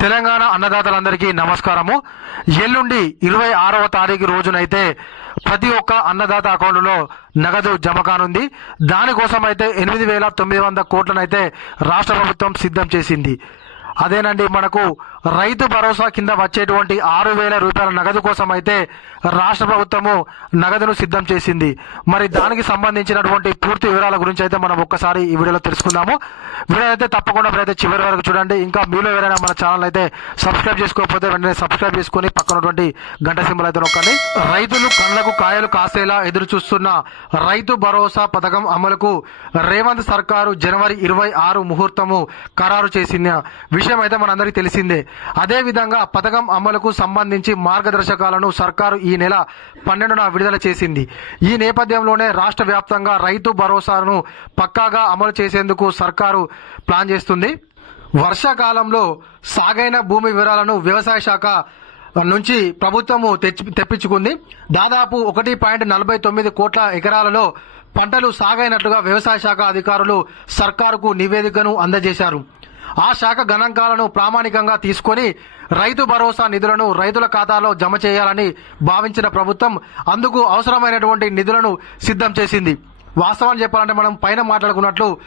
తెలంగాణ అన్నదాతలందరికీ నమస్కారము. ఎల్లుండి ఇరవై ఆరవ తారీఖు రోజునైతే ప్రతి ఒక్క అన్నదాత అకౌంట్లో నగదు జమ కానుంది. దానికోసం అయితే ఎనిమిది వేల తొమ్మిది వందల కోట్లనైతే రాష్ట్ర ప్రభుత్వం సిద్ధం చేసింది. అదేనండి మనకు రైతు భరోసా కింద వచ్చేటువంటి ఆరు వేల రూపాయల నగదు కోసం అయితే రాష్ట్ర ప్రభుత్వము నగదును సిద్ధం చేసింది. మరి దానికి సంబంధించినటువంటి పూర్తి వివరాల గురించి అయితే మనం ఒక్కసారి ఈ వీడియోలో తెలుసుకుందాము. వీడియో అయితే తప్పకుండా అయితే చివరి వరకు చూడండి. ఇంకా మీలో ఎవరైనా మన ఛానల్ అయితే సబ్స్క్రైబ్ చేసుకోకపోతే వెంటనే సబ్స్క్రైబ్ చేసుకుని పక్కనటువంటి గంట సింబల్ అయితే నొక్కండి. రైతులు కళ్ళకు కాయలు కాసేలా ఎదురు చూస్తున్న రైతు భరోసా పథకం అమలుకు రేవంత్ సర్కారు జనవరి ఇరవై ఆరు ముహూర్తము ఖరారు చేసిన విషయం అయితే మనందరికీ తెలిసిందే. అదేవిధంగా పథకం అమలుకు సంబంధించి మార్గదర్శకాలను సర్కారు ఈ నెల పన్నెండున విడుదల చేసింది. ఈ నేపథ్యంలోనే రాష్ట్ర వ్యాప్తంగా రైతు భరోసాను పక్కాగా అమలు చేసేందుకు సర్కారు ప్లాన్ చేస్తుంది. వర్షాకాలంలో సాగైన భూమి వివరాలను వ్యవసాయ శాఖ నుంచి ప్రభుత్వము తెచ్చి తెప్పించుకుంది. దాదాపు ఒకటి పాయింట్ నలభై తొమ్మిది కోట్ల ఎకరాలలో పంటలు సాగైనట్లుగా వ్యవసాయ శాఖ అధికారులు సర్కారుకు నివేదికను అందజేశారు. ఆ శాఖ గణాంకాలను ప్రామాణికంగా తీసుకొని రైతు భరోసా నిధులను రైతుల ఖాతాలో జమ చేయాలని భావించిన ప్రభుత్వం అందుకు అవసరమైనటువంటి నిధులను సిద్ధం చేసింది. వాస్తవాన్ని చెప్పాలంటే మనం పైన మాట్లాడుకున్నట్లు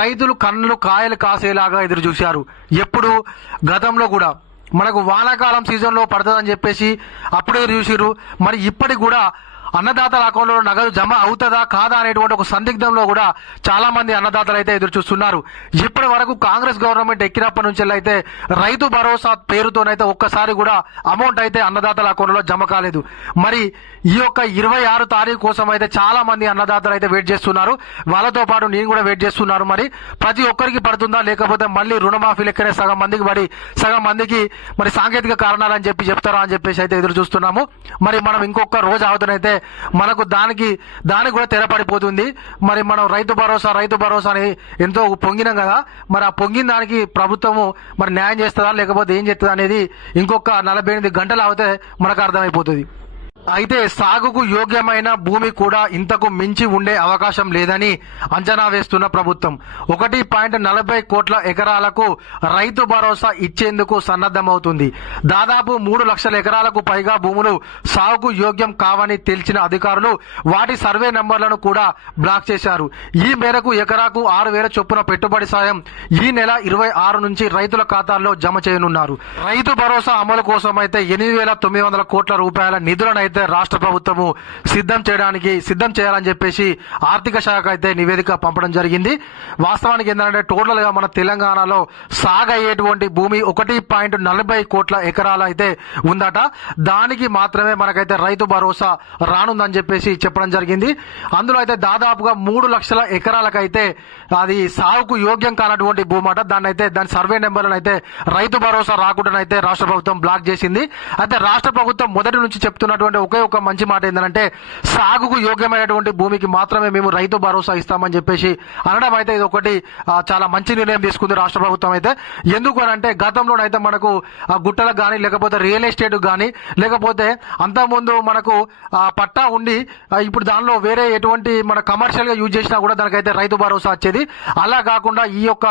రైతులు కన్నులు కాయలు కాసేలాగా ఎదురు చూశారు. ఎప్పుడు? గతంలో కూడా. మనకు వానాకాలం సీజన్లో పడుతుందని చెప్పేసి అప్పుడే చూసిర్రు. మరి ఇప్పటికి కూడా అన్నదాతల అకౌంట్లో నగదు జమ అవుతుందా కాదా అనేటువంటి ఒక సందిగ్ధంలో కూడా చాలా మంది అన్నదాతలు అయితే ఎదురు చూస్తున్నారు. ఇప్పటి వరకు కాంగ్రెస్ గవర్నమెంట్ ఎక్కినప్పటి నుంచి అయితే రైతు భరోసా పేరుతోనైతే ఒక్కసారి కూడా అమౌంట్ అయితే అన్నదాతల అకౌంట్లో జమ కాలేదు. మరి ఈ యొక్క ఇరవై ఆరు తారీఖు కోసం అయితే చాలా మంది అన్నదాతలు అయితే వెయిట్ చేస్తున్నారు. వాళ్ళతో పాటు నేను కూడా వెయిట్ చేస్తున్నారు మరి. ప్రతి ఒక్కరికి పడుతుందా? లేకపోతే మళ్ళీ రుణమాఫీ లెక్కనే సగం మందికి పడి సగం మందికి మరి సాంకేతిక కారణాలని చెప్పి చెప్తారా అని చెప్పేసి అయితే ఎదురు చూస్తున్నాము. మరి మనం ఇంకొక రోజు అవతనైతే మనకు దానికి దానికి కూడా తెరపడిపోతుంది మరి మనం రైతు భరోసా రైతు భరోసా అని ఎంతో పొంగినాం కదా. మరి ఆ పొంగిన దానికి ప్రభుత్వము మరి న్యాయం చేస్తుందా లేకపోతే ఏం చేస్తుందా అనేది ఇంకొక నలభై ఎనిమిది గంటలు అవుతే మనకు అర్థమైపోతుంది. అయితే సాగుకు యోగ్యమైన భూమి కూడా ఇంతకు మించి ఉండే అవకాశం లేదని అంచనా వేస్తున్న ప్రభుత్వం. ఒకటి పాయింట్ నలభై కోట్ల ఎకరాలకు రైతు భరోసా ఇచ్చేందుకు సన్నద్ధమవుతుంది. దాదాపు మూడు లక్షల ఎకరాలకు పైగా భూములు సాగుకు యోగ్యం కావని తెలిసిన అధికారులు వాటి సర్వే నంబర్లను కూడా బ్లాక్ చేశారు. ఈ మేరకు ఎకరాకు ఆరు వేల చొప్పున పెట్టుబడి సాయం ఈ నెల ఇరవై ఆరు నుంచి రైతుల ఖాతాల్లో జమ చేయనున్నారు. రైతు భరోసా అమలు కోసం అయితే ఎనిమిది వేల తొమ్మిది వందల కోట్ల రూపాయల నిధులను అయితే రాష్ట్ర ప్రభుత్వము సిద్ధం చేయడానికి సిద్ధం చేయాలని చెప్పేసి ఆర్థిక శాఖ అయితే నివేదిక పంపడం జరిగింది. వాస్తవానికి ఏంటంటే టోటల్గా మన తెలంగాణలో సాగయ్యేటువంటి భూమి ఒకటి పాయింట్ నలభై కోట్ల ఎకరాలు అయితే ఉందట. దానికి మాత్రమే మనకైతే రైతు భరోసా రానుందని చెప్పేసి చెప్పడం జరిగింది. అందులో అయితే దాదాపుగా మూడు లక్షల ఎకరాలకైతే అది సాగుకు యోగ్యం కానటువంటి భూమి అట దాన్ని అయితే దాని సర్వే నెంబర్లను అయితే రైతు భరోసా రాకుండా అయితే రాష్ట్ర ప్రభుత్వం బ్లాక్ చేసింది. అయితే రాష్ట్ర ప్రభుత్వం మొదటి నుంచి చెప్తున్నటువంటి ఒకే ఒక మంచి మాట ఏంటంటే సాగుకు యోగ్యమైనటువంటి భూమికి మాత్రమే మేము రైతు భరోసా ఇస్తామని చెప్పేసి అనడం అయితే ఇది ఒకటి చాలా మంచి నిర్ణయం తీసుకుంది రాష్ట్ర ప్రభుత్వం అయితే. ఎందుకు అని అంటే గతంలోనైతే మనకు ఆ గుట్టలకు కానీ లేకపోతే రియల్ ఎస్టేట్ కానీ లేకపోతే అంతకుముందు మనకు ఆ, పట్టా ఉండి ఇప్పుడు దానిలో వేరే ఎటువంటి మన కమర్షియల్గా యూజ్ చేసినా కూడా దానికైతే రైతు భరోసా వచ్చేది. అలా కాకుండా ఈ యొక్క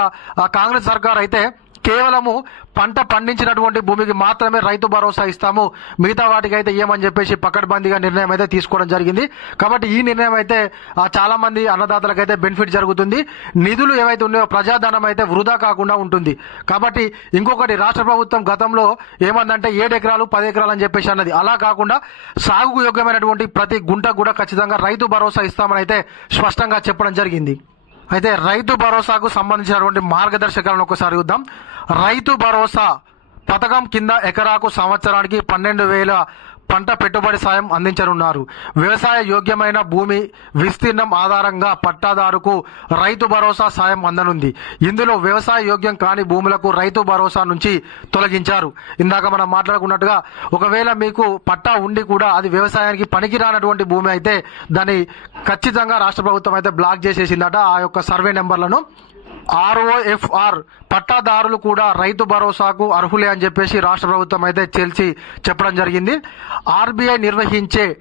కాంగ్రెస్ సర్కార్ అయితే కేవలము పంట పండించినటువంటి భూమికి మాత్రమే రైతు భరోసా ఇస్తాము. మిగతా వాటికైతే ఏమని చెప్పేసి పకడ్బందీగా నిర్ణయం అయితే తీసుకోవడం జరిగింది. కాబట్టి ఈ నిర్ణయం అయితే చాలా మంది అన్నదాతలకు అయితే బెనిఫిట్ జరుగుతుంది. నిధులు ఏవైతే ఉన్నాయో ప్రజాధనం అయితే వృధా కాకుండా ఉంటుంది. కాబట్టి ఇంకొకటి రాష్ట్ర ప్రభుత్వం గతంలో ఏమందంటే ఏడు ఎకరాలు పది ఎకరాలు అని చెప్పేసి అన్నది. అలా కాకుండా సాగుకు యోగ్యమైనటువంటి ప్రతి గుంట కూడా ఖచ్చితంగా రైతు భరోసా ఇస్తామని అయితే స్పష్టంగా చెప్పడం జరిగింది. అయితే రైతు భరోసాకు సంబంధించినటువంటి మార్గదర్శకాలను ఒకసారి చూద్దాం. రైతు భరోసా పథకం కింద ఎకరాకు సంవత్సరానికి పన్నెండు వేల పంట పెట్టుబడి సాయం అందించనున్నారు. వ్యవసాయ యోగ్యమైన భూమి విస్తీర్ణం ఆధారంగా పట్టాదారుకు రైతు భరోసా సాయం అందనుంది. ఇందులో వ్యవసాయ యోగ్యం కాని భూములకు రైతు భరోసా నుంచి తొలగించారు. ఇందాక మనం మాట్లాడుకున్నట్టుగా ఒకవేళ మీకు పట్టా ఉండి కూడా అది వ్యవసాయానికి పనికిరానటువంటి భూమి అయితే దాన్ని ఖచ్చితంగా రాష్ట్ర ప్రభుత్వం అయితే బ్లాక్ చేసేసిందట. ఆ యొక్క సర్వే నెంబర్లను ఆర్ఓఎఫ్ఆర్ పట్టాదారులు కూడా రైతు భరోసాకు అర్హులే అని చెప్పేసి రాష్ట్ర ప్రభుత్వం అయితే చేల్చి చెప్పడం జరిగింది. ఆర్బీఐ నిర్వహించే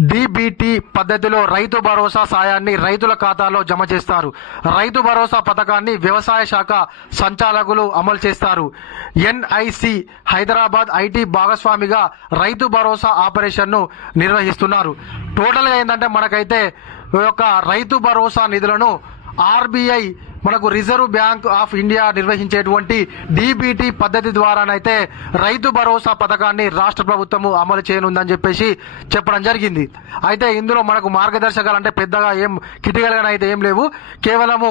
డిబిటి పద్ధతిలో రైతు భరోసా సాయాన్ని రైతుల ఖాతాలో జమ చేస్తారు. రైతు భరోసా పథకాన్ని వ్యవసాయ శాఖ సంచాలకులు అమలు చేస్తారు. ఎన్ఐసి హైదరాబాద్ ఐటీ భాగస్వామిగా రైతు భరోసా ఆపరేషన్ను నిర్వహిస్తున్నారు. టోటల్గా ఏంటంటే మనకైతే ఒక యొక్క రైతు భరోసా నిధులను ఆర్బీఐ మనకు రిజర్వ్ బ్యాంక్ ఆఫ్ ఇండియా నిర్వహించేటువంటి డిబిటి పద్ధతి ద్వారానైతే రైతు భరోసా పథకాన్ని రాష్ట్ర ప్రభుత్వము అమలు చేయనుందని చెప్పేసి చెప్పడం జరిగింది. అయితే ఇందులో మనకు మార్గదర్శకాలు అంటే పెద్దగా ఏం కిటికలుగా అయితే ఏం లేవు. కేవలము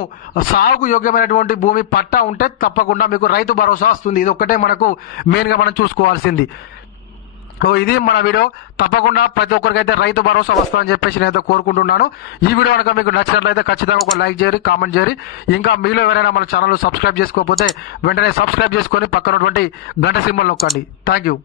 సాగుకు యోగ్యమైనటువంటి భూమి పట్టా ఉంటే తప్పకుండా మీకు రైతు భరోసా వస్తుంది. ఇది ఒక్కటే మనకు మెయిన్గా మనం చూసుకోవాల్సింది. ఓ ఇది మన వీడియో. తప్పకుండా ప్రతి ఒక్కరికైతే రైతు భరోసా వస్తుందని చెప్పేసి నేనైతే కోరుకుంటున్నాను. ఈ వీడియో కనుక మీకు నచ్చినట్లయితే ఖచ్చితంగా ఒక లైక్ చేయరు కామెంట్ చేయరు ఇంకా మీలో ఎవరైనా మన ఛానల్ సబ్స్క్రైబ్ చేసుకోకపోతే వెంటనే సబ్స్క్రైబ్ చేసుకొని పక్కనటువంటి గంట సింబల్ నొక్కండి. Thank you